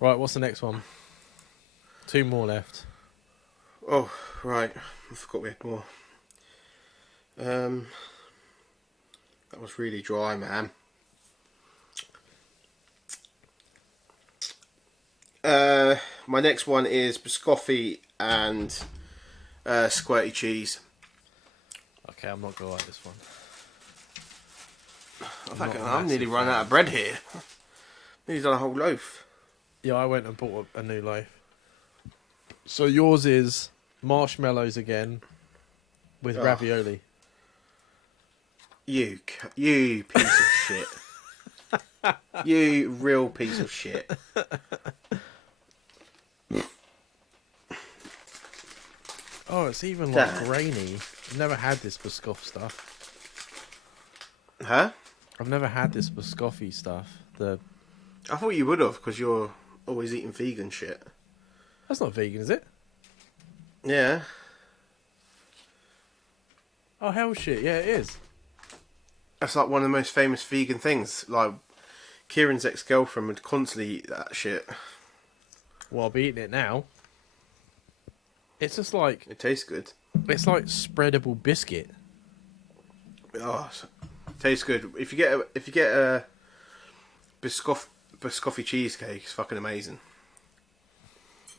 Right, what's the next one? Two more left. Oh, right. I forgot we had more. That was really dry, man. My next one is biscotti and squirty cheese. Okay, I'm not gonna like this one. I'm nearly run out of bread here. Nearly done a whole loaf. Yeah, I went and bought a new loaf. So yours is marshmallows again with ravioli. You piece of shit. You real piece of shit. Oh, it's even like grainy. I've never had this biscoff stuff. Huh? I've never had this biscoffy stuff. I thought you would have, because you're always eating vegan shit. That's not vegan, is it? Yeah. Oh, hell shit. Yeah, it is. That's like one of the most famous vegan things. Like, Kieran's ex-girlfriend would constantly eat that shit. Well, I'll be eating it now. It's just like... It tastes good. It's like spreadable biscuit. Oh, it tastes good. If you get a biscotti cheesecake, it's fucking amazing.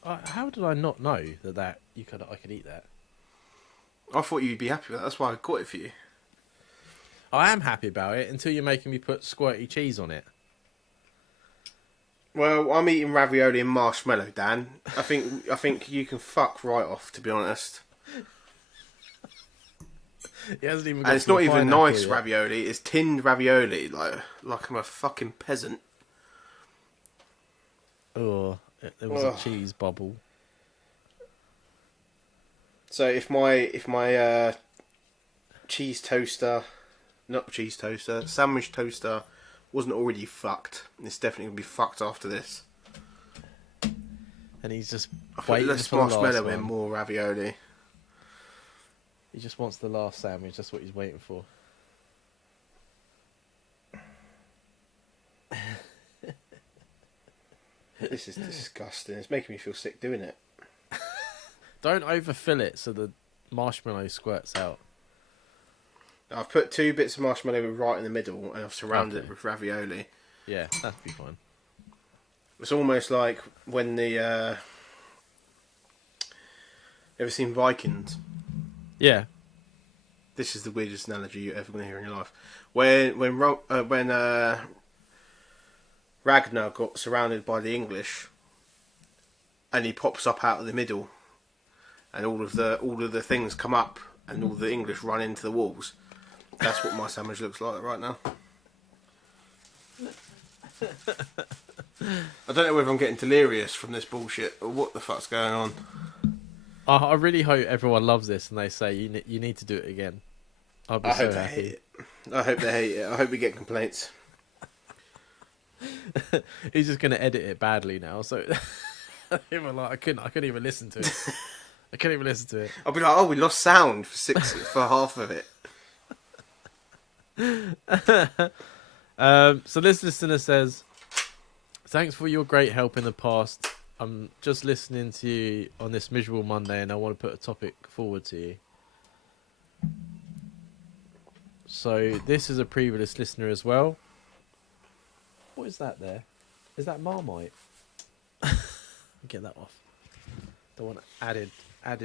How did I not know that I could eat that? I thought you'd be happy with that. That's why I got it for you. I am happy about it until you're making me put squirty cheese on it. Well, I'm eating ravioli and marshmallow, Dan. I think you can fuck right off, to be honest. It hasn't even. And it's not even nice ravioli. It's tinned ravioli, like I'm a fucking peasant. Oh, there was a cheese bubble. So if my cheese toaster, not cheese toaster, sandwich toaster wasn't already fucked, it's definitely gonna be fucked after this. And he's just waiting less for marshmallow and more ravioli. He just wants the last sandwich. That's what he's waiting for. This is disgusting. It's making me feel sick doing it. Don't overfill it so the marshmallow squirts out. I've put 2 bits of marshmallow right in the middle, and I've surrounded it with ravioli. Yeah, that'd be fine. It's almost like when the ever seen Vikings? Yeah. This is the weirdest analogy you're ever going to hear in your life. When Ragnar got surrounded by the English, and he pops up out of the middle, and all of the things come up, and all the English run into the walls. That's what my sandwich looks like right now. I don't know whether I'm getting delirious from this bullshit or what the fuck's going on. I really hope everyone loves this and they say you need to do it again. I'll be so happy. I hope they hate it. I hope we get complaints. He's just going to edit it badly now, so I couldn't even listen to it. I couldn't even listen to it. I'll be like, oh, we lost sound for half of it. So this listener says, thanks for your great help in the past. I'm just listening to you on this miserable Monday and I want to put a topic forward to you. So this is a previous listener as well. What is that there? Is that Marmite? Get that off. Don't want added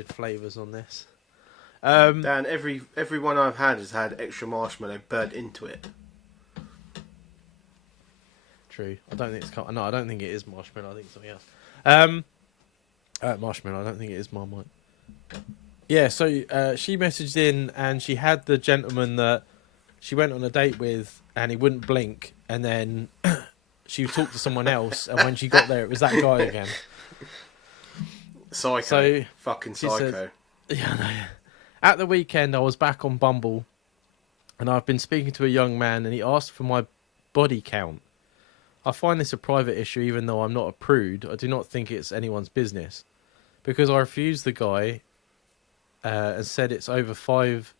flavours on this. Dan, every one I've had has had extra marshmallow burnt into it. True. I don't think it's... No, I don't think it is marshmallow. I think it's something else. Marshmallow. I don't think it is Marmite. Yeah, so she messaged in and she had the gentleman that she went on a date with and he wouldn't blink, and then she talked to someone else, and when she got there it was that guy again. Psycho. So fucking psycho. Says, yeah, I know. At the weekend I was back on Bumble and I've been speaking to a young man and he asked for my body count. I find this a private issue even though I'm not a prude. I do not think it's anyone's business. Because I refused the guy and said it's over 5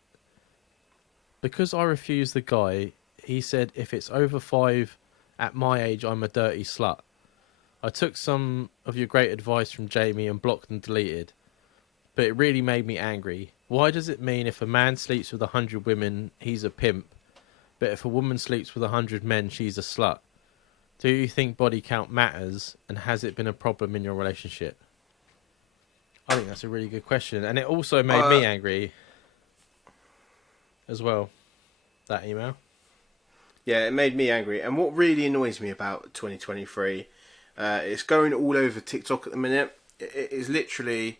because I refused the guy, he said if it's over 5 at my age, I'm a dirty slut. I took some of your great advice from Jamie and blocked and deleted, but it really made me angry. Why does it mean if a man sleeps with 100 women, he's a pimp, but if a woman sleeps with 100 men, she's a slut? Do you think body count matters, and has it been a problem in your relationship? I think that's a really good question, and it also made me angry as well, that email. Yeah, it made me angry. And what really annoys me about 2023, it's going all over TikTok at the minute. It is literally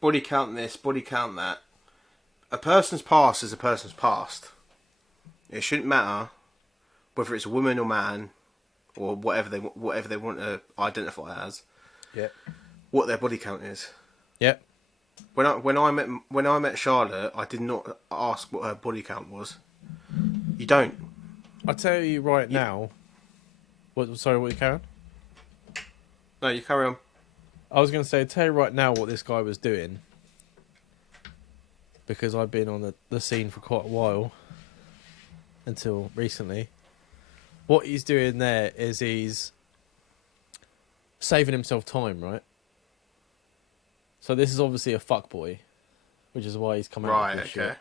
body count this, body count that. A person's past is a person's past. It shouldn't matter whether it's a woman or man or whatever they want to identify as. Yeah. What their body count is. Yep. When I met Charlotte, I did not ask what her body count was. You don't. I'll tell you right now. Sorry, what you carrying? No, you carry on. I was going to say, tell you right now what this guy was doing, because I've been on the scene for quite a while, until recently. What he's doing there is he's saving himself time, right? So this is obviously a fuckboy, which is why he's come out Right, with this okay. shit.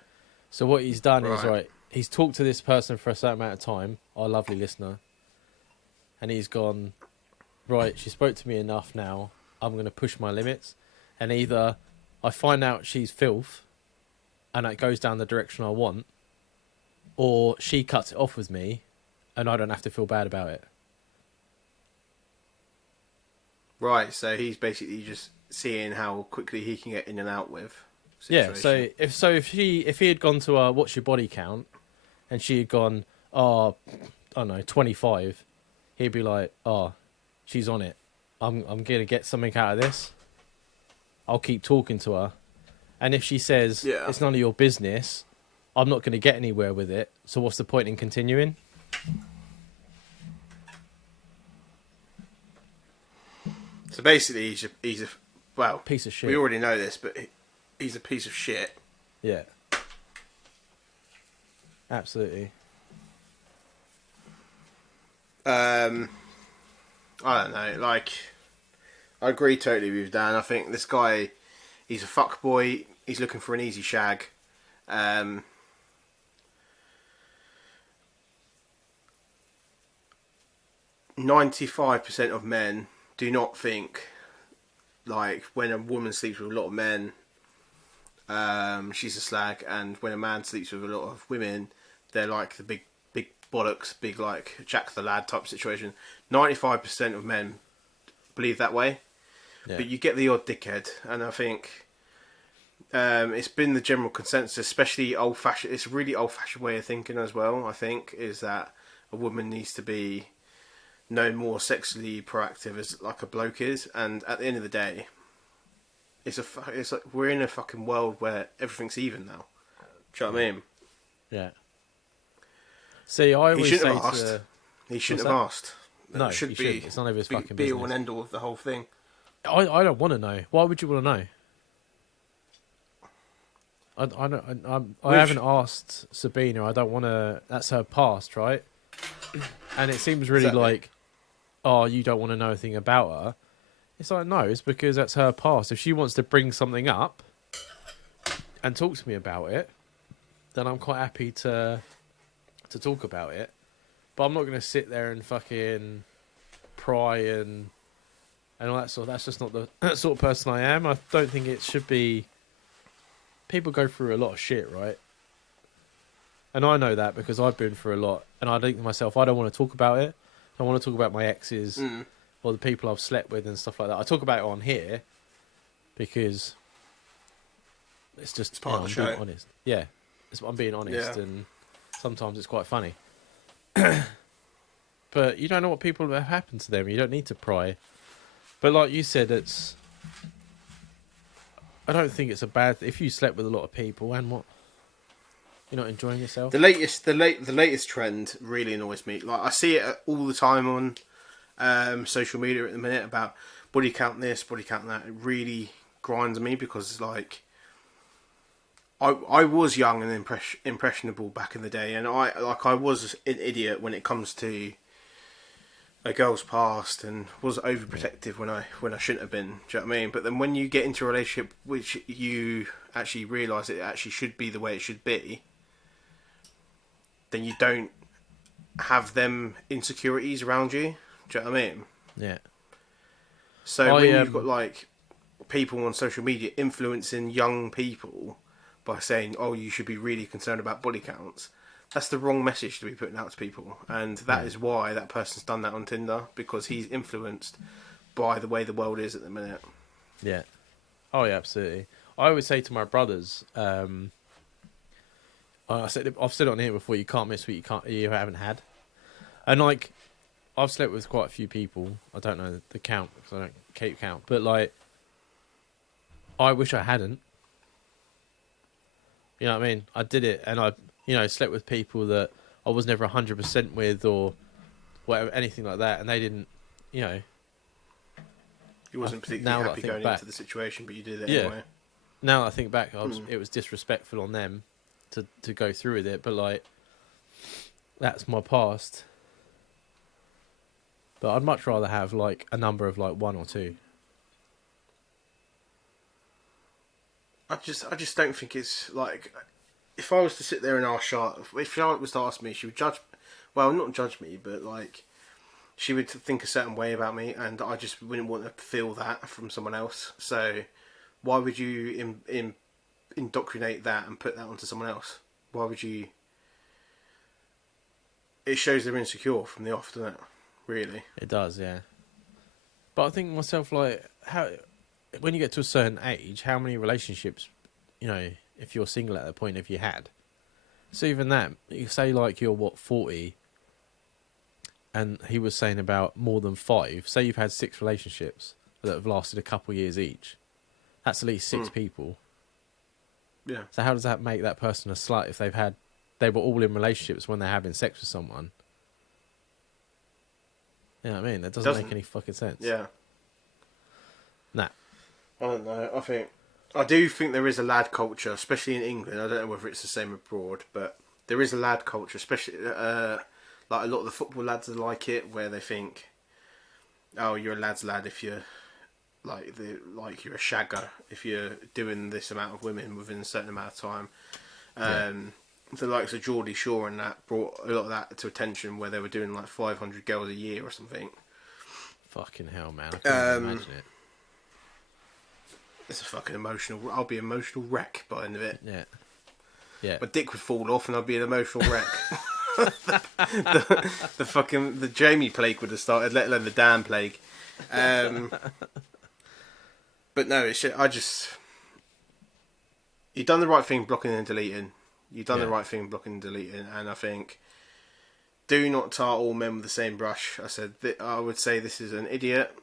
So what he's done is, Right. he's talked to this person for a certain amount of time, our lovely listener, and he's gone, right, she spoke to me enough now, I'm going to push my limits, and either I find out she's filth, and it goes down the direction I want, or she cuts it off with me, and I don't have to feel bad about it. Right, so he's basically just seeing how quickly he can get in and out with. Yeah, Situation. so if he had gone to what's your body count, and she had gone, I don't know, 25, he'd be like, she's on it. I'm gonna get something out of this. I'll keep talking to her, and if she says it's none of your business, I'm not gonna get anywhere with it. So what's the point in continuing? So basically, he's a well, Piece of shit. We already know this, but he's a piece of shit. Yeah. Absolutely. I don't know. Like, I agree totally with Dan. I think this guy, he's a fuckboy. He's looking for an easy shag. 95% of men do not think, like, when a woman sleeps with a lot of men, she's a slag, and when a man sleeps with a lot of women, they're like the big bollocks, big like Jack the Lad type situation. 95% of men believe that way, but you get the odd dickhead, and I think it's been the general consensus, especially old fashioned. It's a really old fashioned way of thinking as well. I think is that a woman needs to be no more sexually proactive as like a bloke is, and at the end of the day, it's like we're in a fucking world where everything's even now. Do you know what I mean? Yeah. See, I always He shouldn't say have asked. to... He shouldn't have asked. No, it should he be. shouldn't. It's none of his fucking be business. all and end all of the whole thing. I don't want to know. Why would you want to know? I haven't asked Sabina. I don't want to. That's her past, right? And it seems really Exactly. like, you don't want to know anything about her. It's like, no, it's because that's her past. If she wants to bring something up and talk to me about it, then I'm quite happy to talk about it. But I'm not going to sit there and fucking pry and all that sort. That's just not the sort of person I am. I don't think it should be. People go through a lot of shit, right? And I know that because I've been through a lot. And I think to myself, I don't want to talk about it. I want to talk about my exes or the people I've slept with and stuff like that. I talk about it on here because it's just part of the show. I'm being honest. Yeah, I'm being honest, Yeah. and sometimes it's quite funny. But you don't know what people have happened to them. You don't need to pry. But like you said, I don't think it's a bad. If you slept with a lot of people, and what, you're not enjoying yourself. The latest trend really annoys me. Like I see it all the time on social media at the minute about body count this, body count that. It really grinds me because it's like I was young and impressionable back in the day, and I was an idiot when it comes to a girl's past, and was Yeah. overprotective when I shouldn't have been. Do you know what I mean? But then when you get into a relationship which you actually realise it actually should be the way it should be, then you don't have them insecurities around you. Do you know what I mean? Yeah. So I when you've got like people on social media influencing young people by saying, "Oh, you should be really concerned about body counts," that's the wrong message to be putting out to people, and that yeah. is why that person's done that on Tinder, because he's influenced by the way the world is at the minute. Yeah. Oh yeah, absolutely. I always say to my brothers, I've said it on here before. You can't miss what you haven't had, and like I've slept with quite a few people. I don't know the count because I don't keep count, but like I wish I hadn't. You know what I mean? I did it, and slept with people that I was never 100% with, or whatever, anything like that, and they didn't. You know, He wasn't particularly now that I happy think going back, into the situation, but you did it yeah. anyway. Now that I think back, Mm. it was disrespectful on them to go through with it, but like that's my past. But I'd much rather have like a number of like one or two. I just don't think it's like, if I was to sit there and ask Charlotte, if Charlotte was to ask me, she would judge, well, not judge me, but like she would think a certain way about me, and I just wouldn't want to feel that from someone else. So why would you indoctrinate that and put that onto someone else? Why would you? It shows they're insecure from the off, doesn't it? Really. It does, yeah. But I think myself like how when you get to a certain age, how many relationships, if you're single at that point, have you had? So even that, you say like you're what 40, and he was saying about more than five. Say you've had 6 relationships that have lasted a couple of years each. That's at least six Mm. people. Yeah. So how does that make that person a slut if they were all in relationships when they're having sex with someone? You know what I mean? That It doesn't make doesn't. any fucking sense. Yeah. Nah. I don't know. I do think there is a lad culture, especially in England. I don't know whether it's the same abroad, but there is a lad culture, especially like a lot of the football lads are like it, where they think, "Oh, you're a lad's lad if you're you're a shagger if you're doing this amount of women within a certain amount of time." Yeah. The likes of Geordie Shaw and that brought a lot of that to attention, where they were doing like 500 girls a year or something. Fucking hell, man. I couldn't even Um, imagine it. it's a fucking emotional. I'll be an emotional wreck by the end of it. Yeah. Yeah. My dick would fall off and I'd be an emotional wreck. The fucking the Jamie plague would have started, let alone the Dan plague. But no, you've done the right thing blocking and deleting. You've done the Yeah. right thing blocking and deleting, and I think do not tar all men with the same brush. I would say this is an idiot.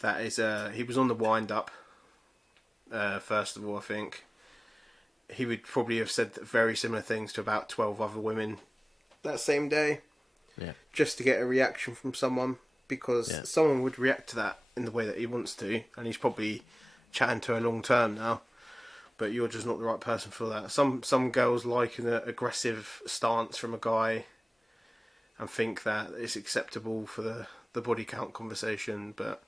That is he was on the wind up. First of all, I think he would probably have said very similar things to about 12 other women that same day, Yeah. just to get a reaction from someone, because Yeah. someone would react to that in the way that he wants to, and he's probably chatting to her long term now. But you're just not the right person for that. Some girls like an aggressive stance from a guy, and think that it's acceptable for the body count conversation. But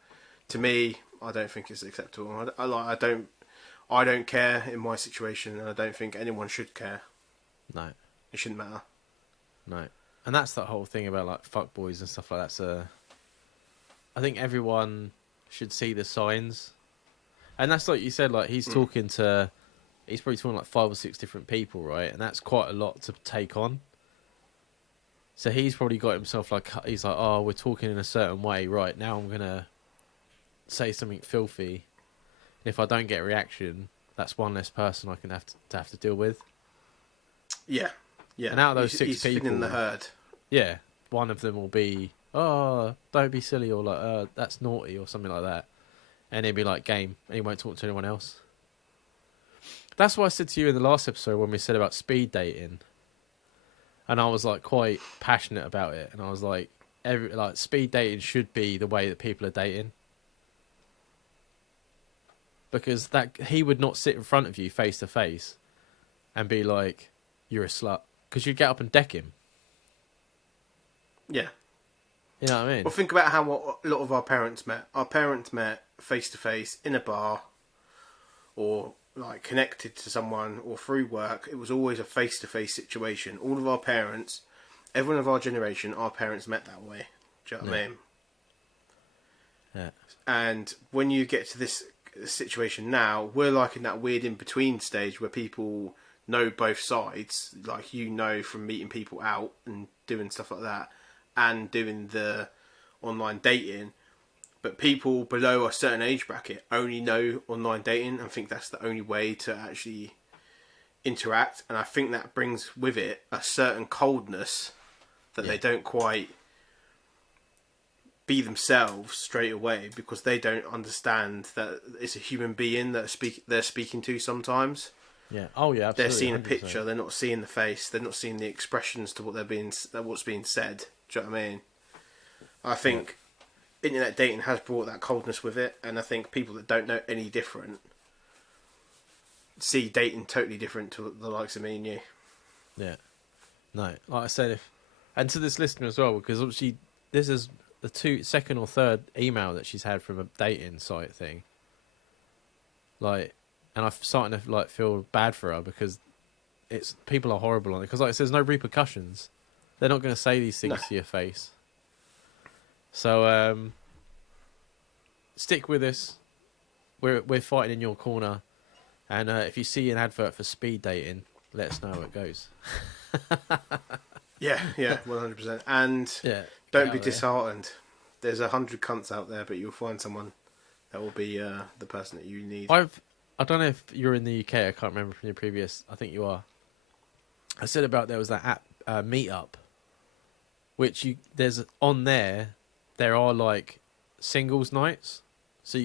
to me, I don't think it's acceptable. I don't care in my situation, and I don't think anyone should care. No. It shouldn't matter. No. And that's the whole thing about like fuck boys and stuff like that. So I think everyone should see the signs. And that's like you said, like he's probably talking like 5 or 6 different people, right? And that's quite a lot to take on. So he's probably got himself like, he's like, oh, we're talking in a certain way, right? Now I'm going to say something filthy. And if I don't get a reaction, that's one less person I can have to deal with. Yeah, yeah. And out of those he's 6 people, thinning the herd. yeah, one of them will be, oh, don't be silly, or like, that's naughty, or something like that. And he'll be like, game, and he won't talk to anyone else. That's what I said to you in the last episode when we said about speed dating. And I was like quite passionate about it. And I was like, speed dating should be the way that people are dating. because that he would not sit in front of you face to face and be like, "You're a slut," because you'd get up and deck him. Yeah. You know what I mean? Well, think about how a lot of our parents met. Our parents met face to face in a bar, or like connected to someone, or through work. It was always a face to face situation. All of our parents, everyone of our generation, our parents met that way. Do you know what I mean? Yeah. And when you get to this situation now, we're like in that weird in between stage where people know both sides, like from meeting people out and doing stuff like that, and doing the online dating. But people below a certain age bracket only know online dating and think that's the only way to actually interact. And I think that brings with it a certain coldness that they don't quite be themselves straight away, because they don't understand that it's a human being that they're speaking to sometimes. Yeah. Oh yeah. Absolutely. They're seeing a 100%. picture. They're not seeing the face. They're not seeing the expressions to what's being said. Do you know what I mean? I think internet dating has brought that coldness with it, and I think people that don't know any different see dating totally different to the likes of me and you. Yeah. No, like I said, and to this listener as well, because obviously this is the second or third email that she's had from a dating site thing. Like, and I'm starting to like feel bad for her, because people are horrible on it. Because like, there's no repercussions. They're not going to say these things to your face. So stick with us. We're fighting in your corner, and if you see an advert for speed dating, let us know how it goes. Yeah, 100%. And don't be disheartened. There's 100 cunts out there, but you'll find someone that will be the person that you need. I don't know if you're in the UK. I can't remember from your previous. I think you are. I said about there was that app Meetup, which there's on there. There are like singles nights, so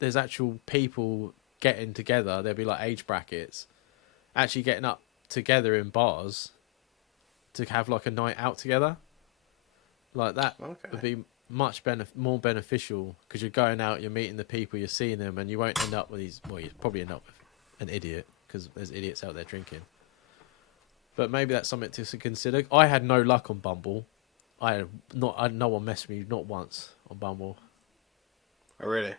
there's actual people getting together. There'll be like age brackets, actually getting up together in bars to have like a night out together. Like that would be much more beneficial, because you're going out, you're meeting the people, you're seeing them, and you won't end up with these. Well, you probably end up with an idiot, because there's idiots out there drinking. But maybe that's something to consider. I had no luck on Bumble. No one messed with me, not once, on Bumble. Oh, really?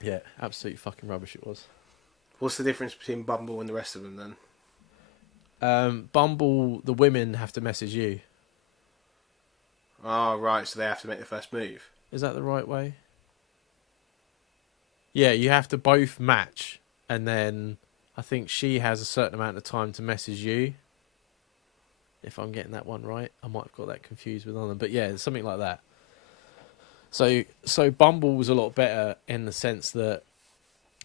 Yeah, absolutely fucking rubbish it was. What's the difference between Bumble and the rest of them then? Bumble, the women have to message you. Oh, right, so they have to make the first move. Is that the right way? Yeah, you have to both match, and then I think she has a certain amount of time to message you. If I'm getting that one right, I might have got that confused with other, but yeah, it's something like that. So Bumble was a lot better in the sense that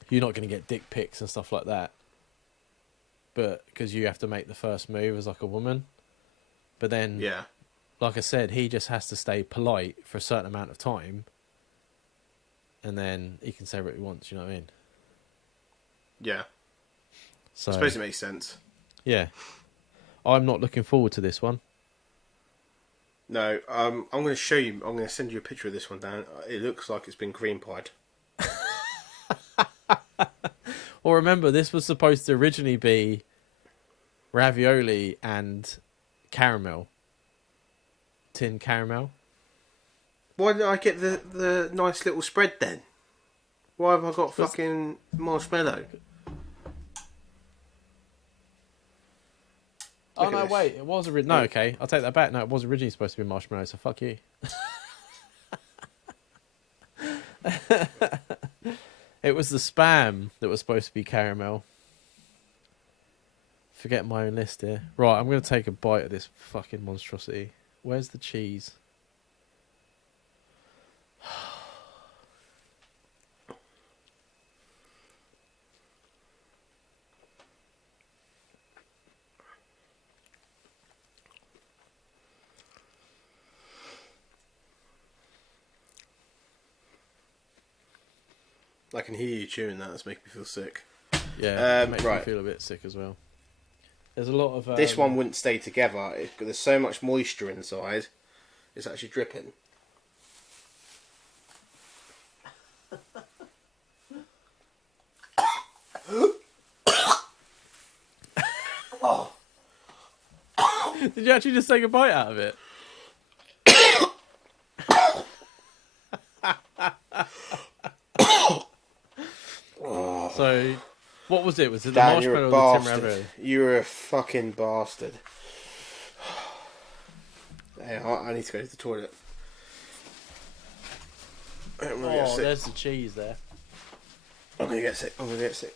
you're not going to get dick pics and stuff like that, but because you have to make the first move as like a woman. But then, like I said, he just has to stay polite for a certain amount of time, and then he can say what he wants. You know what I mean? Yeah. So, I suppose it makes sense. Yeah. I'm not looking forward to this one. No, I'm going to show you. I'm going to send you a picture of this one, Dan. It looks like it's been cream pied. Well, remember, this was supposed to originally be ravioli and caramel. Tin caramel. Why didn't I get the nice little spread then? Why have I got fucking marshmallow? Oh, no, wait. It was originally... No, okay. I'll take that back. No, it was originally supposed to be marshmallow, so fuck you. It was the Spam that was supposed to be caramel. Forget my own list here. Right, I'm going to take a bite of this fucking monstrosity. Where's the cheese? I can hear you chewing that. That's making me feel sick. Yeah, it makes me feel a bit sick as well. There's a lot of... This one wouldn't stay together. There's so much moisture inside. It's actually dripping. Oh. Did you actually just take a bite out of it? So, what was it? Was it the Dan, you're a marshmallow or the Tim bastard. Ravioli? You're a fucking bastard. Hey, I need to go to the toilet. I'm gonna get Oh, sick. there's the cheese there. I'm gonna get sick. I'm gonna get sick.